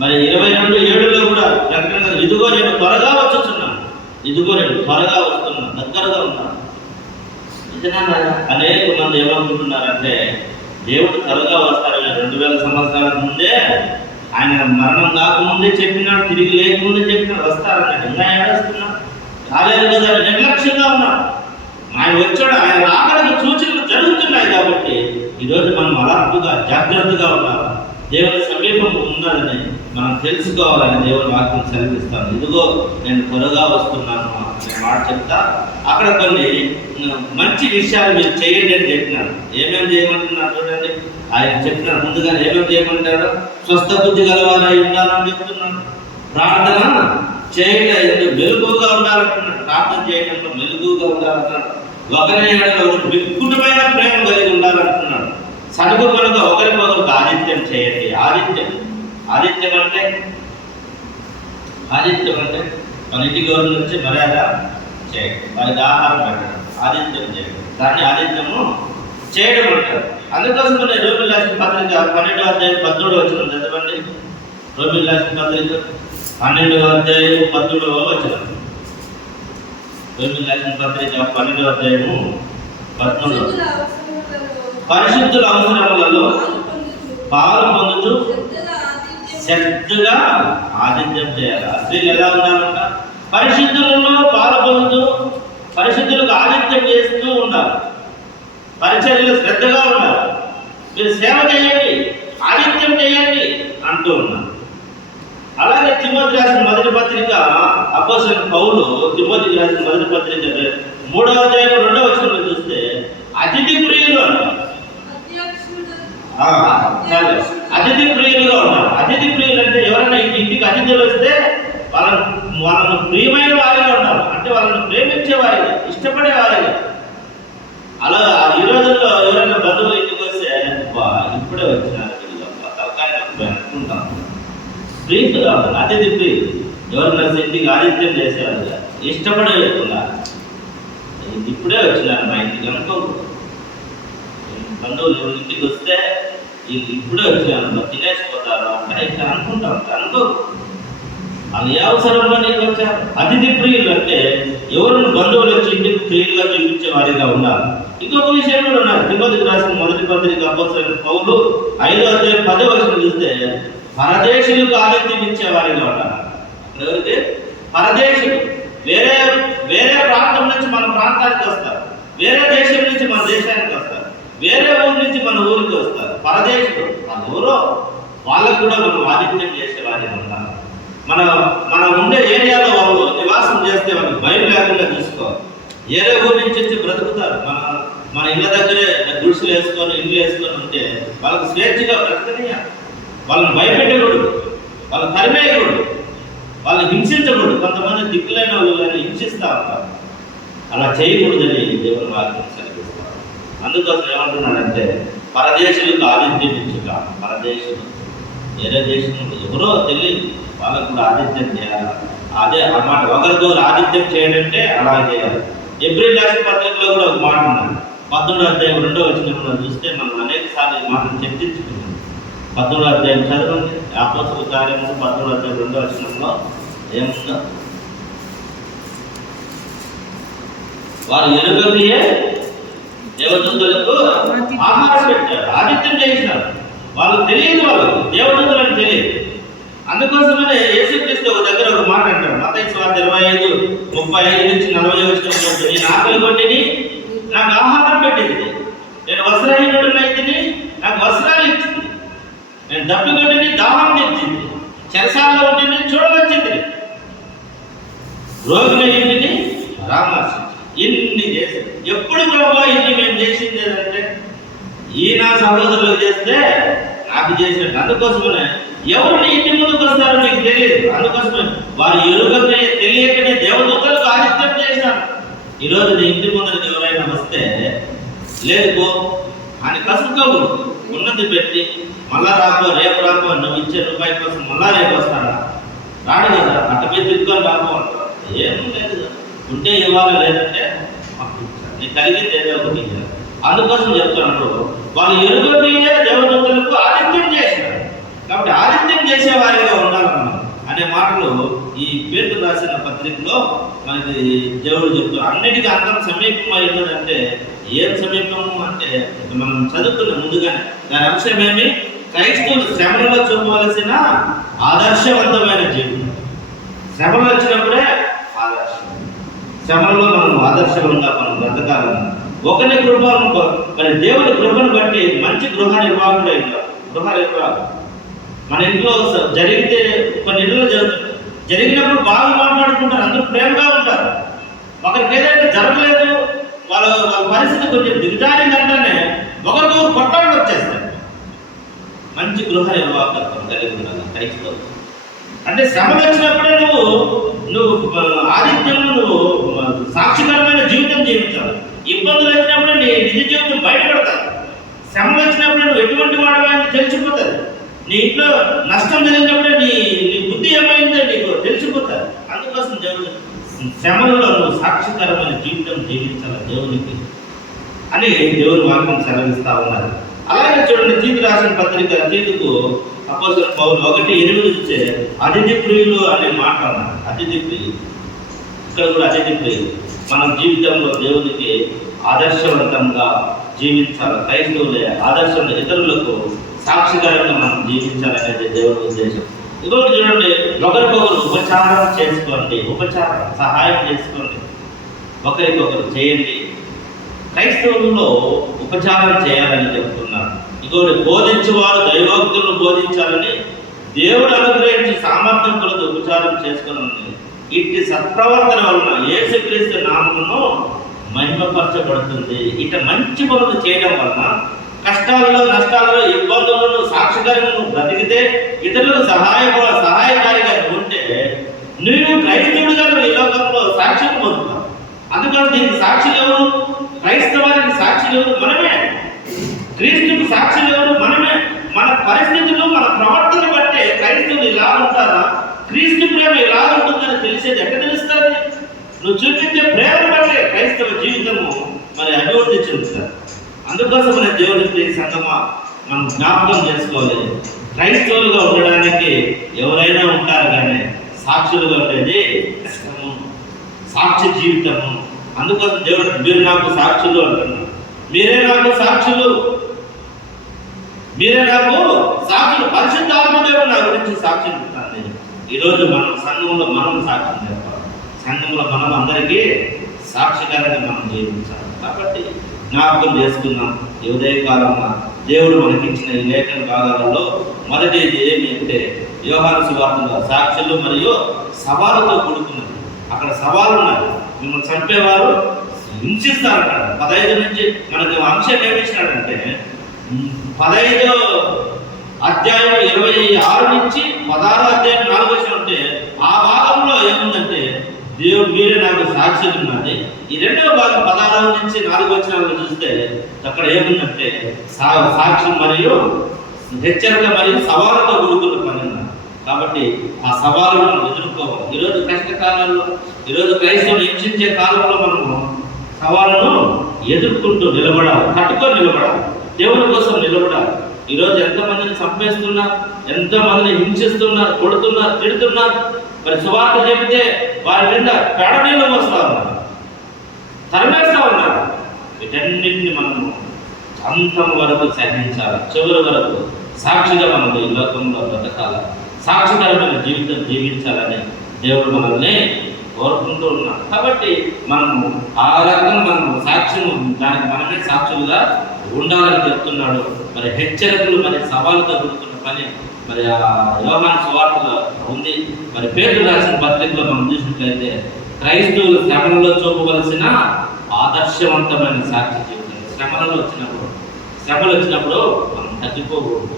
మరి 22:7లో కూడా ప్రకటన ఇదిగో నేను త్వరగా వచ్చుచున్నాను, ఇదిగో నేను త్వరగా వస్తున్నాను, దగ్గరగా ఉన్నాను. అనేక మంది ఏమనుకుంటున్నారంటే దేవుడు త్వరగా వస్తారని 2000 సంవత్సరాల ముందే ఆయన మరణం కాకముందే చెప్పినాడు, తిరిగి లేకముందే చెప్పినాడు వస్తారన్నాడు. ఇంకా ఏడుస్తున్నాడు, రాలేదు కదా, నిర్లక్ష్యంగా ఉన్నాడు. ఆయన వచ్చాడు, ఆయన రాకడానికి సూచనలు జరుగుతున్నాయి. కాబట్టి ఈరోజు మనం అలర్ట్గా జాగ్రత్తగా ఉండాలి. దేవుని సమీపం ఉన్నదని మనం తెలుసుకోవాలని దేవుని వాక్యం సెలవిస్తాను. ఇదిగో నేను త్వరగా వస్తున్నాను అనే మాట చెప్తా. అక్కడ కొన్ని మంచి విషయాలు మీరు చేయండి అని చెప్పినాడు. ఏమేమి చేయమంటున్నారు చూడండి. ఆయన చెప్పినాడు ముందుగా ఏమేమి చేయమంటాడు. స్వస్థ బుద్ధి గలవారై ఉండాలని చెప్తున్నాడు. ప్రార్థన చేయడం మెలుగుగా ఉండాలంటున్నాడు. ప్రార్థన చేయడంలో మెలుగుగా ఉండాలంటున్నాడు. ఒకరి ఏడలో ఒకరు వికృతమైన ప్రేమ కలిగి ఉండాలంటున్నాడు. సరుకు కనుక ఒకరికొకరికి ఆదిత్యం చేయండి. ఆదిత్యం అంటే మన ఇంటికి ఎవరి నుంచి మర్యాద చేయండి, వారికి ఆహారం పెట్టడం, ఆదిత్యం చేయడం, దాన్ని ఆదిత్యము చేయడం అంటారు. అందుకోసం రోమిలకు రాసిన పత్రిక 12వ అధ్యాయం 13వ వచనం చదవండి. రోమిలకు రాసిన పత్రిక 12వ అధ్యాయం 13వ వచనం. రోమిలకు రాసిన పత్రిక 12వ అధ్యాయము 13. పరిశుద్ధుల అవసరములలో పాలు పొందుతూ శ్రద్ధగా ఆదిత్యం చేయాలి. స్త్రీలు ఎలా ఉండాలంట? పరిశుద్ధులలో పాలు పొందుతూ పరిశుద్ధులకు ఆదిత్యం చేస్తూ ఉండాలి. పరిచర్యలు శ్రద్ధగా ఉండాలి. మీరు సేవ చేయండి, ఆదిత్యం చేయండి అంటూ ఉన్నారు. అలాగే తిమోతి రాసిన మొదటి పత్రిక అపోస్తలుడైన పౌలు తిమోతికి రాసిన మొదటి పత్రిక 3వ అధ్యాయం 2వ వచనంలో చూస్తే అతిథి ప్రియులు అంటారు. అతిథి ప్రియులుగా ఉన్నారు. అతిథి ప్రియులు అంటే ఎవరైనా ఇంటికి అతిథులు వస్తే వాళ్ళను ప్రియమైన వారిగా ఉండాలి. అంటే వాళ్ళని ప్రేమించే వారిగా, ఇష్టపడే వారిగా. అలా ఈ రోజుల్లో ఎవరైనా బంధువులు ఇంటికి వస్తే ఇప్పుడే వచ్చినారు తలకాయ అనుకుంటాం. ప్రియులుగా ఉండాలి. అతిథి ప్రియులు ఎవరైనా ఇంటికి ఆదిత్యం చేసేవారుగా, ఇష్టపడే వ్యక్తుగా. ఇప్పుడే వచ్చినారు మా ఇంటికి అనుకోకూడదు. బంధువులు ఇంటికి వస్తే ఇప్పుడే వచ్చినారు తినేసిపోతారు అంటే ఇట్లా అనుకుంటాం. అనుకోకూడదు. అది ఏ అవసరంలో నీకు వచ్చారు? అతిథి ప్రియులు అంటే ఎవరిని బంధువులు వచ్చి ఇంటికి ప్రియులుగా చూపించే వారిగా ఉన్నారు. ఇంకొక విషయం కూడా ఉన్నారు. తిమోతికి రాసిన మొదటి పత్రిక అపోస్తలుడైన పౌలు 5వ అధ్యాయం 10వ వచనం చూస్తే పరదేశులకు ఆతిథ్యం ఇచ్చే వారిగా ఉన్నారు. ఎవరికి? పరదేశులు. వేరే ప్రాంతం నుంచి మన ప్రాంతానికి వస్తారు, వేరే దేశం నుంచి మన దేశానికి వస్తారు, వేరే ఊరి నుంచి మన ఊరికి వస్తారు. పరదేశులు మన ఊరో వాళ్ళకు కూడా మనం ఆతిథ్యం చేసే వారిగా ఉన్నారు. మనం ఉండే ఏరియాలో వాళ్ళు నివాసం చేస్తే వాళ్ళకి భయం లేకుండా చూసుకోవాలి. వేరే ఊరి నుంచి వచ్చి బ్రతుకుతారు. మన ఇళ్ళ దగ్గరే గుడిసెలు వేసుకొని ఇల్లు వేసుకొని ఉంటే వాళ్ళకి స్వేచ్ఛగా బ్రతకనియాలి. వాళ్ళని భయపెట్టకూడదు, వాళ్ళని తరిమేయకూడదు, వాళ్ళని హింసించకూడదు. కొంతమంది దిక్కులైన వాళ్ళని హింసిస్తూ ఉంటారు. అలా చేయకూడదని దేవుని వాక్యం సెలవిస్తారు. అందుకోసం ఏమంటున్నాడంటే పరదేశులకు ఆతిథ్యం ఇచ్చుట. పరదేశులు వేరే దేశం ఎవరో తెలియదు, వాళ్ళకు కూడా ఆతిథ్యం చేయాలి. అదే అన్నమాట. ఒకరితో ఆతిథ్యం చేయాలంటే అలా చేయాలి. ఏప్రిల్ రాసిన పత్రికలో కూడా ఒక మాట ఉన్నది. 13వ అధ్యాయం 2వ వచనంలో చూస్తే మనం అనేక సార్లు ఈ మాటను చర్చించుకున్నాం. 13వ అధ్యాయం చదవండి. అపోస్తలుల కార్యములు 13వ అధ్యాయం 2వ వచనంలో ఏముందో, వారు ఎరుగలియే దేవదూతలకు ఆహారం పెట్టారు, ఆతిథ్యం చేసినారు. వాళ్ళకు తెలియదు, వాళ్ళకు దేవదూతలకు తెలియదు. అందుకోసమనే యేసుక్రీస్తు ఒక దగ్గర ఒక మాట అంటాడు. మత్తయి సువార్త 25:35 నుంచి 40 వచనంలో, నేను ఆకలి కొట్టిని నాకు ఆహారం పెట్టింది, నేను వస్త్రహీనుడినైతిని నాకు వస్త్రాలు ఇచ్చింది, నేను దప్పి కొట్టిని దాహం తెచ్చింది, చెరసాలలో ఉంటిని చూడవచ్చింది, రోగిని ఇంటిని పరామర్శించి. ఇన్ని చేసింది. ఎప్పుడు ప్రభావ ఇన్ని మేము చేసింది ఏంటంటే ఈ నా సహోదరులకు చేస్తే నాకు చేసినట్టు. అందుకోసమనే ఎవరు నీ ఇంటి ముందుకు వస్తారో నీకు తెలియదు. అందుకోసమే వారు ఎరుగనే తెలియకనే దేవదూతలకు ఆతిథ్యం చేశారు. ఈరోజు నీ ఇంటి ముందరికి ఎవరైనా వస్తే లేదు అని కసుకోకూడదు. ఉన్నది పెట్టి మళ్ళా రాకో రేపు రాకో, నువ్వు ఇచ్చే రూపాయి కోసం మళ్ళా రేపు వస్తాడా? రాడు కదా. అటుపై తిరుగుకొని రాకో అంటారు. ఏం లేదు, ఉంటే ఇవ్వాలి, లేదంటే నీ కలిగింది ఏదో ఒకటి. అందుకోసం చెప్తున్నాడు, వాళ్ళు ఎరుగనే దేవదూతలకు ఆతిథ్యం చేశారు. కాబట్టి ఆతిథ్యం చేసేవారిగా ఉండాలన్నమాట అనే మాటలు ఈ పేతురు రాసిన పత్రికలో మనకి దేవుడు చెప్తారు. అన్నిటికీ అందరం సమీపమై ఉన్నదంటే ఏం సమీపము అంటే మనం చదువుతున్నాం ముందుగానే. దాని అంశం ఏమి? క్రైస్తవులు శ్రమలలో చూపవలసిన ఆదర్శవంతమైన జీవితం. శ్రమలు వచ్చినప్పుడే ఆదర్శం. శ్రమలో మనం ఆదర్శంగా మనం బ్రతకాలన్నా ఒకరి కృపను, మరి దేవుని కృపను బట్టి మంచి గృహ నిర్వాహకుడు. గృహ నిర్వాహకుడు మన ఇంట్లో జరిగితే కొన్ని ఇళ్ళు జరుగుతుంది. జరిగినప్పుడు బాగా మాట్లాడుకుంటారు, అందరూ ప్రేమగా ఉంటారు. ఒకరికి ఏదైతే జరగలేదు, వాళ్ళ పరిస్థితి కొంచెం దిగజారిందంటేనే ఒకరికొకరు కొట్టాలని వచ్చేస్తారు. మంచి గృహ నిర్వాహకత్వం కలిగి ఉండాలి క్రైస్తవులు. అంటే శ్రమలు వచ్చినప్పుడే నువ్వు ఆదిత్యంలో నువ్వు సాక్షికరమైన జీవితం జీవించాలి. ఈ వచ్చినప్పుడు నువ్వు ఎటువంటి వాడని తెలిసిపోతుంది. నీ ఇంట్లో నష్టం జరిగినప్పుడే నీ నీ బుద్ధి ఏమైందో నీకు తెలిసిపోతుంది. అందుకోసం దేవుడు శ్రమలలో నువ్వు సాక్షికరమైన జీవితం జీవించాలి దేవునికి అని దేవుని వాక్యం సెలవిస్తూ ఉన్నారు. అలాగే చూడండి, తీతు రాసిన పత్రిక, తీతుకు అపోస్తలుడైన పౌలు 1:8 ఇచ్చే అతిథి ప్రియులు అనే మాట అన్నారు. అతిథి ప్రియులు, ఇక్కడ కూడా అతిథి ప్రియులు. మన జీవితంలో దేవునికి ఆదర్శవంతంగా జీవించాలి. క్రైస్తవులే ఆదర్శం, ఇతరులకు సాక్షికరంగా మనం జీవించాలనేది దేవుని ఉద్దేశం. ఇంకొకటి చూడండి, ఒకరికొకరు ఉపచారం చేసుకోండి, ఉపచారం సహాయం చేసుకోండి, ఒకరికొకరు చేయండి. క్రైస్తవుల్లో ఉపచారం చేయాలని చెప్తున్నారు. ఇంకొకటి, బోధించేవారు దైవోక్తులను బోధించాలని దేవుడు అనుగ్రహించి సామర్థ్యం కొలది ఉపచారం చేసుకుని ఇట్టి సత్ప్రవర్తన వలన యేసుక్రీస్తు నామమును మహిమపరచబడుతుంది. ఇట మంచి పనులు చేయడం వలన కష్టాల్లో, నష్టాల్లో, ఇబ్బందులను సాక్షికరంగా బ్రతికితే, ఇతరులకు సహాయకారిగా ఉంటే నువ్వు క్రైస్తవుడిగా ఈ లోకంలో సాక్ష్యం పొందుతావు. అందుకని దీనికి సాక్షులు ఎవరు? క్రైస్తవానికి సాక్షులు ఎవరు? మనమే. క్రీస్తుకు సాక్షులు ఎవరు? మనమే. మన పరిస్థితులు, మన ప్రవర్తన బట్టే క్రైస్తవులు ఇలా ఉంటారా, క్రీస్తు ప్రేమ ఇలా ఉంటుందని తెలిసేది ఎక్కడ తెలుస్తుంది? నువ్వు చూపించే ప్రేమను బట్టే క్రైస్తవ జీవితము మరి అభివృద్ధి చెందుతారు. అందుకోసం మన దేవుడికి సంగమా మనం జ్ఞాపకం చేసుకోవాలి. క్రైస్తవులుగా ఉండడానికి ఎవరైనా ఉంటారు, కానీ సాక్షులుగా ఉండేది కష్టము, సాక్షి జీవితము. అందుకోసం దేవుడు మీరు నాకు సాక్షులు అంటున్నారు. మీరే నాకు సాక్షులు, మీరే నాకు సాక్షులు. పరిశుద్ధాత్మ దేవుడు నా గురించి సాక్ష్యం చెప్తాను. నేను ఈరోజు మనం సంఘంలో మనం సాక్ష్యం చెప్పాలి. సంఘంలో మనం అందరికీ సాక్షికరంగా మనం జీవించాలి. కాబట్టి జ్ఞాపకం చేసుకున్నాం. ఈ ఉదయకాలంలో దేవుడు మనకిచ్చిన ఈ లేఖన భాగాలలో మొదటిది ఏమి అంటే యోహాను సువార్తలో సాక్షులు మరియు సవాలుతో కూడుకున్నది. అక్కడ సవాలు ఉన్నది. మిమ్మల్ని చంపేవారు హింసిస్తారంటాడు. 15 నుంచి మనకు అంశం ఏమి ఇచ్చినాడంటే 15వ అధ్యాయం 26 నుంచి 16వ అధ్యాయం 4 వచనం ఉంటే ఆ భాగంలో ఏముందంటే దేవుడు మీరే నాకు సాక్షులు ఉన్నది. ఈ రెండవ భాగం 16 నుంచి 4 వచనాలను చూస్తే అక్కడ ఏముందంటే సాక్ష్యం మరియు హెచ్చరిక మరియు సవాలుతో కూడుకున్న పని ఉన్నది. కాబట్టి ఆ సవాలును ఎదుర్కోవాలి. ఈరోజు కష్టకాలంలో, ఈరోజు క్రైస్తవులు హింసించే కాలంలో మనము సవాళ్ళను ఎదుర్కొంటూ నిలబడాలి, తట్టుకొని నిలబడాలి, దేవుని కోసం నిలబడాలి. ఈరోజు ఎంతమందిని చంపేస్తున్నారు, ఎంతమందిని హింసిస్తున్నారు, కొడుతున్నారు, తిడుతున్నారు. మరి సువార్త చెబితే వారి మీద పేడ నీళ్ళు పోస్తూ ఉన్నారు, తరిమేస్తూ ఉన్నారు. వీటన్నింటిని మనము అంతం వరకు సహించాలి. చివరి వరకు సాక్షిగా మనం ఈ లోకంలో బ్రతకాలి, సాక్షికరమైన జీవితం జీవించాలని దేవుడు మనల్ని కోరుకుంటూ ఉన్నాడు. కాబట్టి మనము ఆ రకంగా మనం సాక్ష్యం, దానికి మనమే సాక్షులుగా ఉండాలని చెప్తున్నాడు. మరి హెచ్చరికలు మరి సవాలుతో కూడుకున్న పని మరి ఆ యోహాను సువార్తలో ఉంది. మరి పేతురు రాసిన పత్రికలో మనం చూసినట్లయితే క్రైస్తవులు శ్రమలలో చూపవలసిన ఆదర్శవంతమైన సాక్షి జీవితం. శ్రమలు వచ్చినప్పుడు మనం తగ్గిపోకూడదు.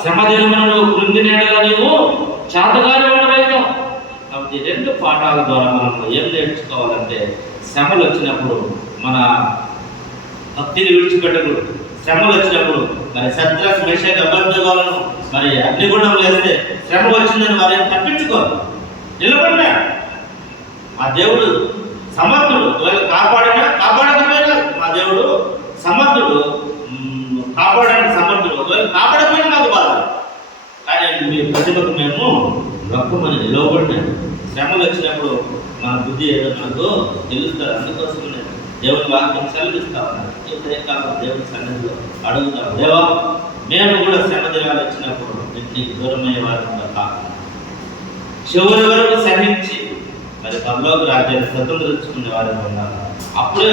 శ్రమ దినములను కృంగినేడగా నీవు చాతగాని వాడవైతావు. కాబట్టి 2 పాఠాల ద్వారా మనం ఏం నేర్చుకోవాలంటే, శ్రమలు వచ్చినప్పుడు మన భక్తిని విడిచిపెట్టకూడదు. శ్రమలు వచ్చినప్పుడు మరి శద్రక్ మేషక్ అబేద్నెగోలను మరి అగ్నిగుండం వేస్తే శ్రమ వచ్చిందని వారిని తప్పించుకోవాలి, నిలబడినా మా దేవుడు సమర్థుడు. కాపాడకపోయినా మా దేవుడు సమర్థుడు, కాపాడడానికి సమర్థుడు. ఒకవేళ కాపాడకపోయినా నాకు బాధ, కానీ మీ ప్రతిభకు మేము లొక్కమని నిలవబడినాను. శ్రమలు వచ్చినప్పుడు మన బుద్ధి ఏదో మనకు తెలుస్తారు. అందుకోసమే దేవుని వాక్యం సెలవిస్తా ఉన్నారు. దేవుని సన్నిధిలో అడుగుతాం, దేవా మేము కూడా శ్రమ దినాలు వచ్చినప్పుడు నీకు దూరమయ్యే వారంగా కాకుండా చివరి వరకు సహించి మరి పరలోక రాజ్యాన్ని స్వతంత్రించుకునే వారిగా ఉండాలి. అప్పుడే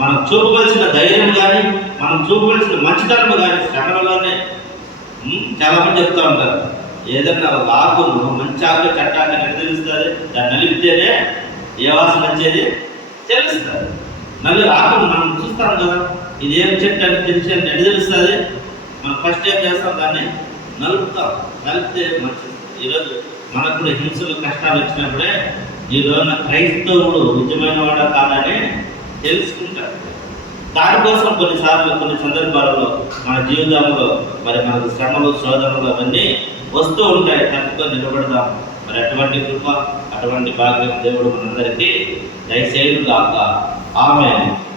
మనం చూపవలసిన ధైర్యం కానీ, మనం చూపవలసిన మంచితనం కానీ శ్రమలలోనే. చాలా మంది చెప్తా ఉంటారు, ఏదన్నా ఒక ఆకును మంచి ఆకు చెట్టాక తెలుస్తుంది, దాన్ని నలిపితేనే ఏ వాసన వచ్చేది తెలుస్తుంది. ఆకును మనం చూస్తాం కదా, ఇది ఏం చెట్టు అని తెలిసి ఎడ తెలుస్తుంది. మనం ఫస్ట్ ఏం చేస్తాం, దాన్ని నలుపుతాం, నలిపితే మంచిది. ఈరోజు మనకు కూడా హింసలు కష్టాలు వచ్చినప్పుడే ఈ రోజున క్రైస్తవుడు నిజమైన వాడా కాదని తెలుసుకుంటారు. దానికోసం కొన్నిసార్లు కొన్ని సందర్భాలలో మన జీవితంలో మరి మనకు శ్రమలు శోధనలు అవన్నీ వస్తూ ఉంటాయి. తట్టుకొని నిలబడదాం. మరి అటువంటి కృప, అటువంటి భాగ్యం దేవుడు మనందరికీ దయచేయును గాక. ఆమేన్.